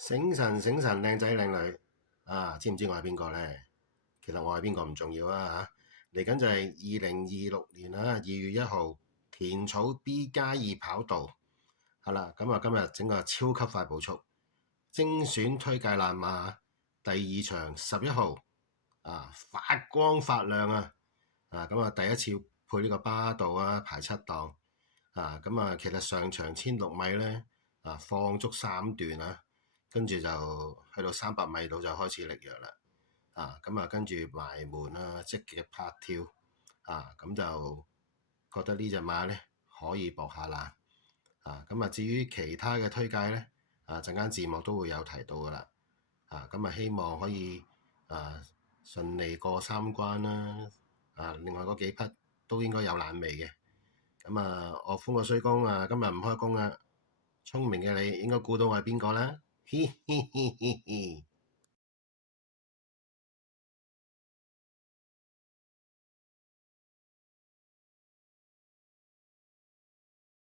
醒神，靚仔靚女啊！知唔知我係邊個呢？其實我係邊個唔重要啊嚇。嚟緊就係2026年2月1號田草 B+2跑道係啦。咁啊，今日整個超級快步速精選推介欄馬第二場11號發光發亮咁啊，第一次配呢個巴道排7檔咁啊，其實上場1600米呢放足3段跟住就去到300米度就開始力弱啦咁啊，跟住埋門積極嘅拍跳咁就覺得呢隻馬呢可以搏下啦咁啊，至於其他嘅推介呢陣間字幕都會有提到噶啦咁啊，希望可以順利過3關啦另外嗰幾匹都應該有爛尾嘅咁啊，我封個衰公今日唔開工啦，聰明嘅你應該估到我係邊個啦，嘻嘻嘻嘻嘻。